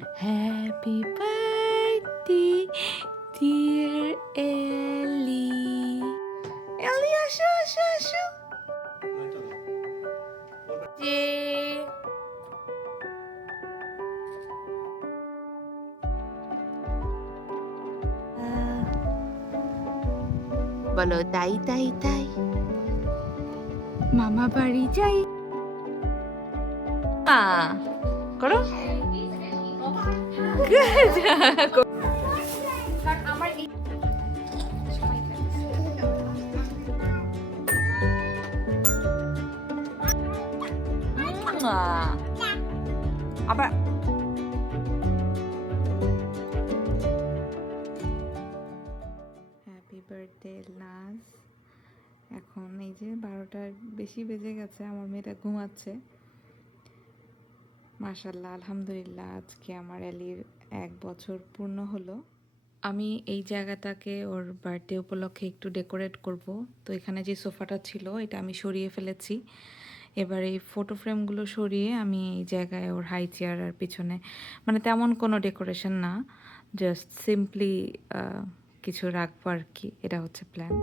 Happy birthday, dear Ellie. Ellie, আসো আসো আসো যে বলো তাই তাই তাই মামা বাড়ি যাই আ করো. আবার হ্যাপি বার্থডে নাজ এখন এই যে বারোটার বেশি বেজে গেছে আমার মেয়েটা ঘুমাচ্ছে। মাশাল্লাহ আলহামদুলিল্লাহ, আজকে আমার এলির এক বছর পূর্ণ হলো। আমি এই জায়গাটাকে ওর বার্থডে উপলক্ষে একটু ডেকোরেট করব। তো এখানে যে সোফাটা ছিল, এটা আমি সরিয়ে ফেলেছি। এবার এই ফটো ফ্রেমগুলো সরিয়ে আমি এই জায়গায় ওর হাই চেয়ার আর পিছনে মানে তেমন কোনো ডেকোরেশন না, জাস্ট সিম্পলি কিছু রাখব আর কি, এটা হচ্ছে প্ল্যান।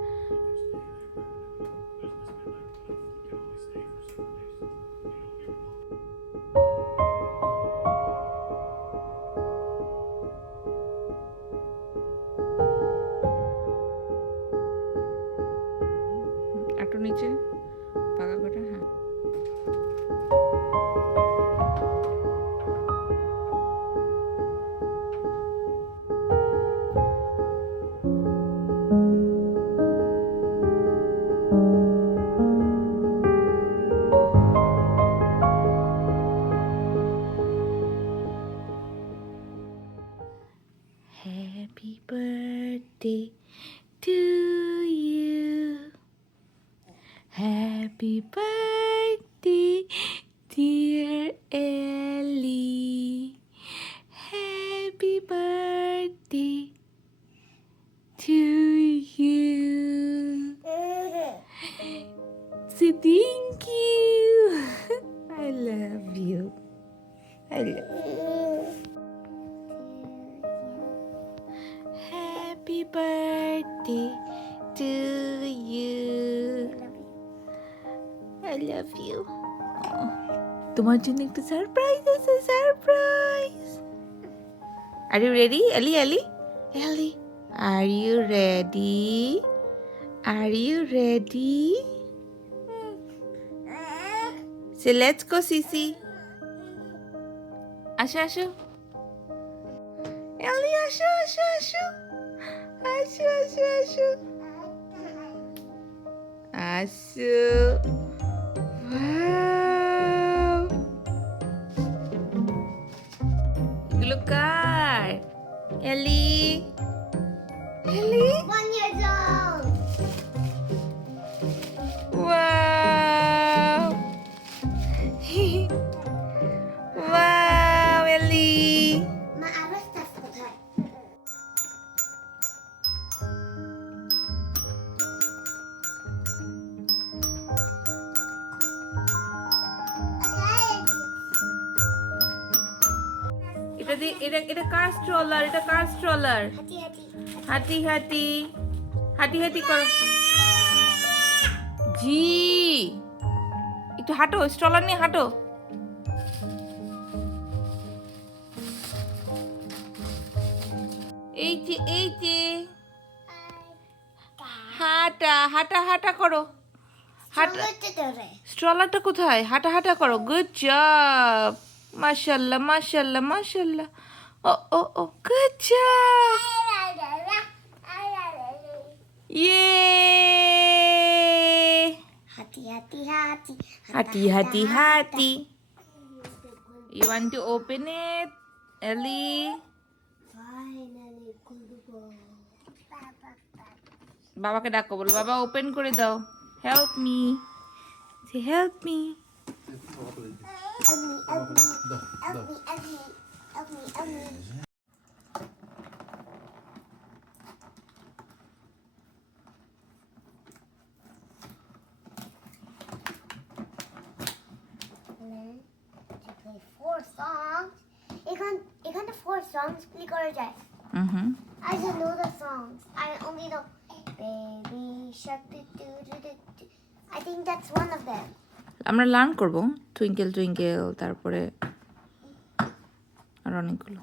তোমার জন্য একটু সারপ্রাইজ আছে surprise are you ready Ellie Ellie Ellie are you ready are you ready say let's go সিসি আসো আসো এলি আসো আসো আসো আসো আসো আসো আসো এগুলো কার এলি দিয়ে এটা এটা কার স্ট্রলার এটা কার স্ট্রলার হাঁটি হাঁটি হাঁটি হাঁটি হাঁটি জি একটু হাঁটো স্ট্রলার নিয়ে হাঁটো। এই যে এই যে। হাঁটা। হাঁটা হাঁটা করো। হাঁটা। স্ট্রলারটা কোথায়? হাঁটা হাঁটা করো। গুড জব মাশাল্লাহ মাশাল্লাহ মাশাল্লাহ। ও ও ও গুড জব ইয়ে হাঁটি হাঁটি হাঁটি হাঁটি হাঁটি হাঁটি you want to open it Ellie বাবাকে ডাকো বলো বাবা ওপেন করে দাও। Help me help me ugly, ugly, ugly, ugly, ugly, ugly. four songs. 이건 이건 four songs 플리거제. Mhm. I don't know the songs. I only know baby shark. Doo, doo, doo, doo, doo. I think that's one of them. আমরা learn করব। Twinkle twinkle তারপরে আর অনেকগুলো।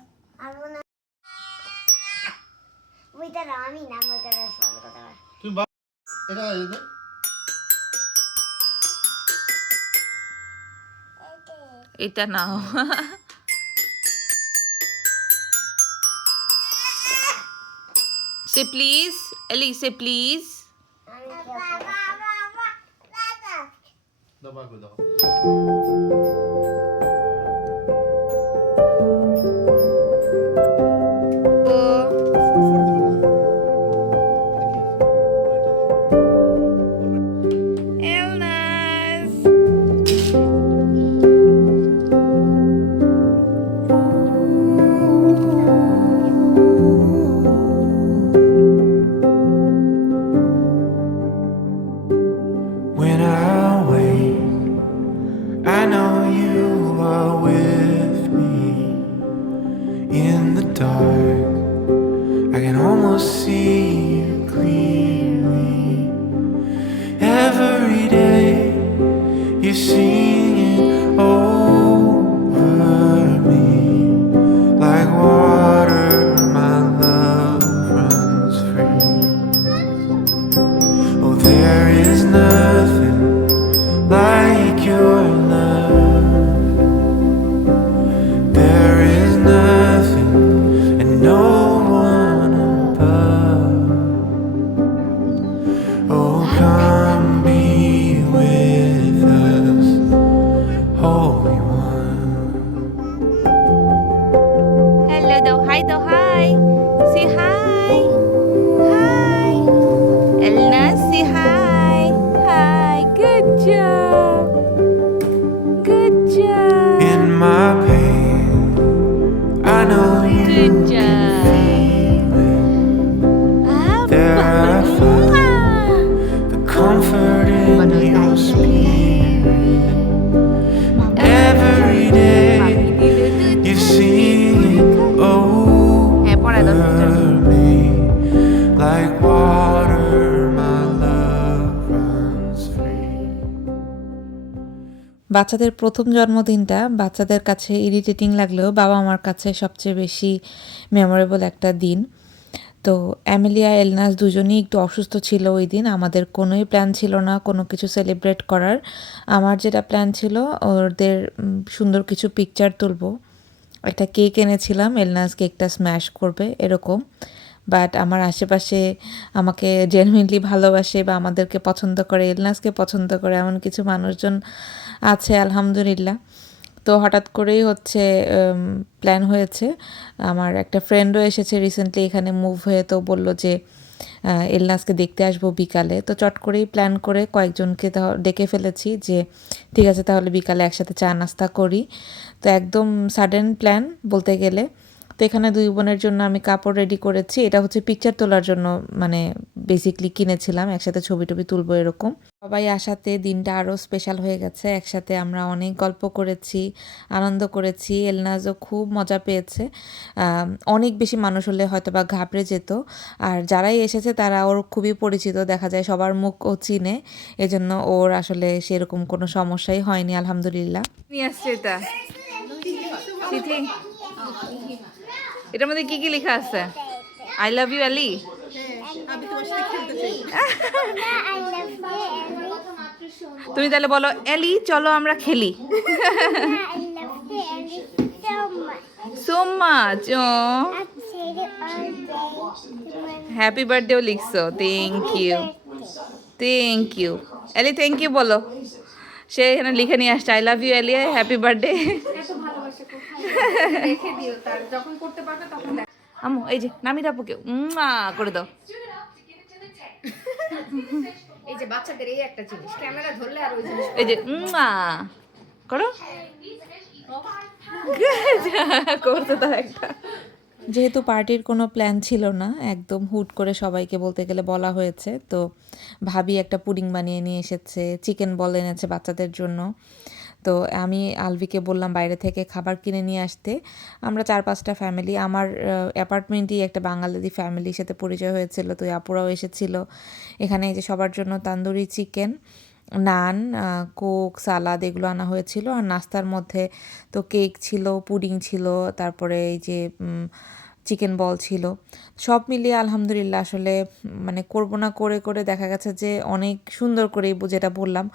এটা now. Say please এলি say please আমি খেলব। দাও বার করে I know you বাচ্চাদের প্রথম জন্মদিনটা বাচ্চাদের কাছে ইরিটেটিং লাগলেও বাবা আমার কাছে সবচেয়ে বেশি মেমোরেবল একটা দিন। তো অ্যামেলিয়া, এলনাস দুজনেই একটু অসুস্থ ছিল ওই দিন। আমাদের কোনোই প্ল্যান ছিল না কোনো কিছু সেলিব্রেট করার। আমার যেটা প্ল্যান ছিল, ওদের সুন্দর কিছু পিকচার তুলবো। একটা কেক এনেছিলাম, এলনাস কেকটা স্ম্যাশ করবে, এরকম। বাট আমার আশেপাশে আমাকে জেনুইনলি ভালোবাসে বা আমাদেরকে পছন্দ করে, এলনাসকে পছন্দ করে এমন কিছু মানুষজন আছে, আলহামদুলিল্লাহ। তো হঠাৎ করেই হচ্ছে প্ল্যান হয়েছে। আমার একটা ফ্রেন্ডও এসেছে রিসেন্টলি এখানে মুভ হয়ে তো বলল যে এলনাসকে দেখতে আসব বিকালে। তো চট করেই প্ল্যান করে কয়েকজনকে ডেকে ফেলেছি যে, ঠিক আছে, তাহলে বিকালে একসাথে চা নাস্তা করি। তো একদম সাডেন প্ল্যান বলতে গেলে তো এখানে দুই বোনের জন্য আমি কাপড় রেডি করেছি। এটা হচ্ছে পিকচার তোলার জন্য মানে বেসিকলি কিনেছিলাম একসাথে ছবি টবি তুলবো এরকম। সবাই আসাতে দিনটা আরও স্পেশাল হয়ে গেছে একসাথে আমরা অনেক গল্প করেছি আনন্দ করেছি এলনাজও খুব মজা পেয়েছে। অনেক বেশি মানুষ হলে হয়তো বা ঘাবড়ে যেত আর যারাই এসেছে তারা ওর খুবই পরিচিত দেখা যায় সবার মুখ ও চিনে এজন্য ওর আসলে সেরকম কোনো সমস্যাই হয়নি আলহামদুলিল্লাহ। নিয়ে আসছে এটা। এটার মধ্যে কি কি লেখা আছে আই লাভ ইউ আলি. তুমি তাহলে বলো এলি চলো আমরা খেলি. So much. হ্যাপি বার্থডেও লিখছো thank you thank you Ellie thank you বলো সে এখানে লিখে নিয়ে আসছে I love you Ellie happy birthday Amu এই যে নামির আপুকে উম্মা করে দাও। এই যে বাচ্চাদের এই একটা জিনিস ক্যামেরা ধরলে আর ওই জিনিস এই যে উম্মা করো। করতে তার একটা। যেহেতু পার্টির কোনো প্ল্যান ছিল না একদম হুট করে সবাইকে বলতে গেলে বলা হয়েছে তো ভাবি একটা পুডিং বানিয়ে নিয়ে এসেছে চিকেন বল এনেছে বাচ্চাদের জন্য। তো আমি আলভিকে বললাম বাইরে থেকে খাবার কিনে নিয়ে আসতে। আমরা চার পাঁচটা ফ্যামিলি আমার অ্যাপার্টমেন্টেই একটা বাঙালি ফ্যামিলির সাথে পরিচয় হয়েছিল, তো আপুরাও এসেছিল। এখানে এই যে সবার জন্য tandoori chicken naan Coke salad এগুলো আনা হয়েছিল। আর নাস্তার মধ্যে তো কেক ছিল পুডিং ছিল, তারপরে এই যে চিকেন বল ছিল। সব মিলিয়ে আলহামদুলিল্লাহ আসলে মানে করব না করে করে দেখা গেছে যে অনেক সুন্দর করে যেটা বললাম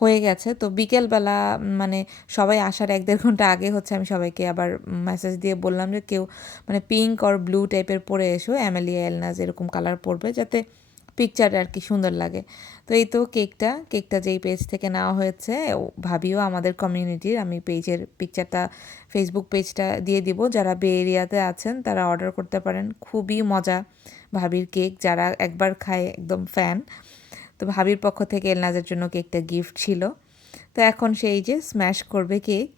হয়ে গেছে। তো বিকেলবেলা মানে সবাই আসার এক দেড় ঘণ্টা আগে হচ্ছে আমি সবাইকে আবার মেসেজ দিয়ে বললাম যে কেউ মানে পিঙ্ক আর ব্লু টাইপের পরে এসো অ্যামেলিয়া এলনাজ এরকম কালার পরবে, যাতে পিকচারে আর কি সুন্দর লাগে। তো এই তো কেকটা কেকটা যেই পেজ থেকে নেওয়া হয়েছে ভাবিও আমাদের কমিউনিটির আমি পেজের পিকচারটা ফেসবুক পেজটা দিয়ে দিব। যারা বে এরিয়াতে আছেন, তারা অর্ডার করতে পারেন। খুবই মজা ভাবির কেক যারা একবার খায়, একদম ফ্যান তো ভাবির পক্ষ থেকে এলনাজের জন্য কেকটা গিফট ছিল। তো এখন সেই যে স্ম্যাশ করবে কেক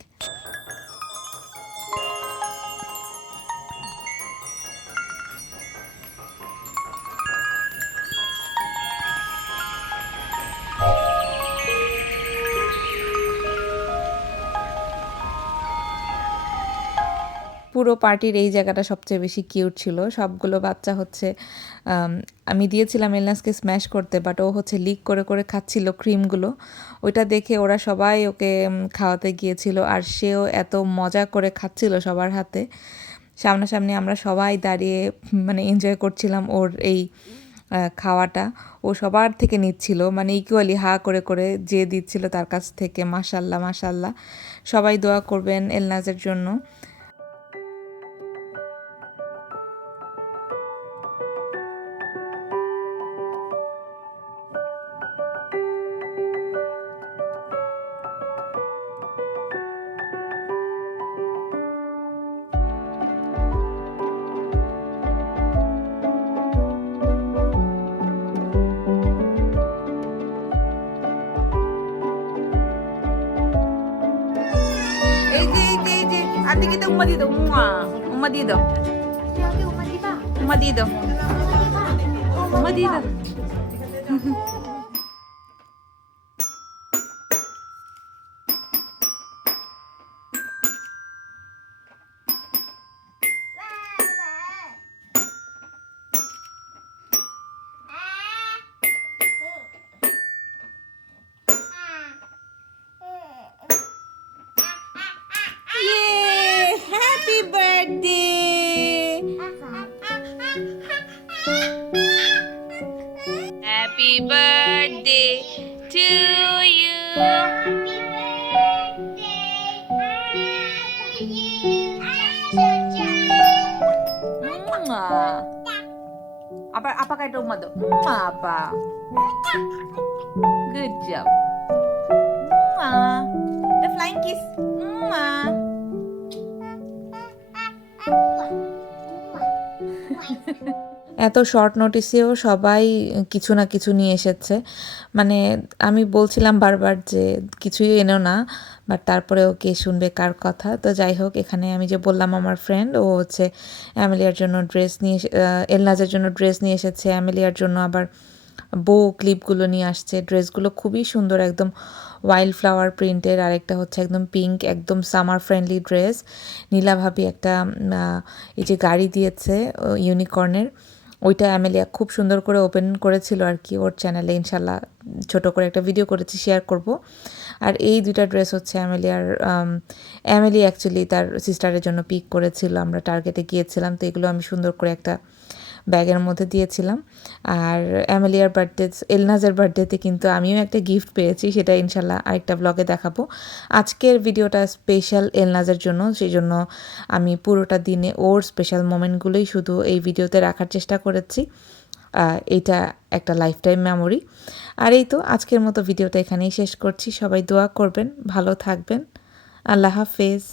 পার্টির এই জায়গাটা সবচেয়ে বেশি কিউট ছিল। সবগুলো বাচ্চা হচ্ছে, আমি দিয়েছিলাম এলনাসকে স্ম্যাশ করতে বাট ও হচ্ছে লিক করে করে খাচ্ছিল ক্রিমগুলো ওইটা দেখে ওরা সবাই ওকে খাওয়াতে গিয়েছিল, আর সেও এত মজা করে খাচ্ছিল সবার হাতে। সামনাসামনি আমরা সবাই দাঁড়িয়ে মানে এনজয় করছিলাম ওর এই খাওয়াটা। ও সবার থেকে নিচ্ছিল মানে ইকুয়ালি হা করে করে যে দিচ্ছিল তার কাছ থেকে, মাশাল্লাহ মাশাল্লাহ। সবাই দোয়া করবেন এলনাজের জন্য। যে এই যে আদিকে তো উম্মা দিয়ে দাও উম্মা উম্মা দিয়ে দাও 여 Happy birthday to you. Mwah. Apa apa kayak rumah tuh? Mwah, apa? Good job. Mwah. The flying kiss. Mwah. এত শর্ট নোটিসেও সবাই কিছু না কিছু নিয়ে এসেছে। মানে আমি বলছিলাম বারবার যে কিছুই এনো না বাট তারপরেও কে শুনবে কার কথা। তো যাই হোক, এখানে আমি যে বললাম আমার ফ্রেন্ড ও হচ্ছে অ্যামেলিয়ার জন্য ড্রেস নিয়ে এলনাজের জন্য ড্রেস নিয়ে এসেছে। অ্যামেলিয়ার জন্য আবার বো ক্লিপগুলো নিয়ে আসছে। ড্রেসগুলো খুবই সুন্দর, একদম ওয়াইল্ড ফ্লাওয়ার প্রিন্টের আরেকটা হচ্ছে একদম পিঙ্ক একদম সামার ফ্রেন্ডলি ড্রেস নীলা ভাবি একটা এই যে গাড়ি দিয়েছে ইউনিকর্নের ওইটা অ্যামেলিয়া খুব সুন্দর করে ওপেন করেছিল আর কি ওর চ্যানেলে, ইনশাল্লাহ ছোট করে একটা ভিডিও করেছি, শেয়ার করব। আর এই দুইটা ড্রেস হচ্ছে অ্যামেলিয়ার অ্যামেলি অ্যাকচুয়ালি তার সিস্টারের জন্য পিক করেছিল, আমরা টার্গেটে গিয়েছিলাম, তো এগুলো আমি সুন্দর করে একটা ব্যাগের মধ্যে দিয়েছিলাম। আর অ্যামেলিয়ার বার্থডে এলনাজের বার্থডেতে কিন্তু আমিও একটা গিফট পেয়েছি, সেটা ইনশাল্লাহ আরেকটা ব্লগে দেখাবো। আজকের ভিডিওটা স্পেশাল এলনাজের জন্য, সেই জন্য আমি পুরোটা দিনে ওর স্পেশাল মোমেন্টগুলোই শুধু এই ভিডিওতে রাখার চেষ্টা করেছি। এটা একটা লাইফ টাইম মেমোরি আর এই তো আজকের মতো ভিডিওটা এখানেই শেষ করছি। সবাই দোয়া করবেন, ভালো থাকবেন। আল্লাহ হাফেজ।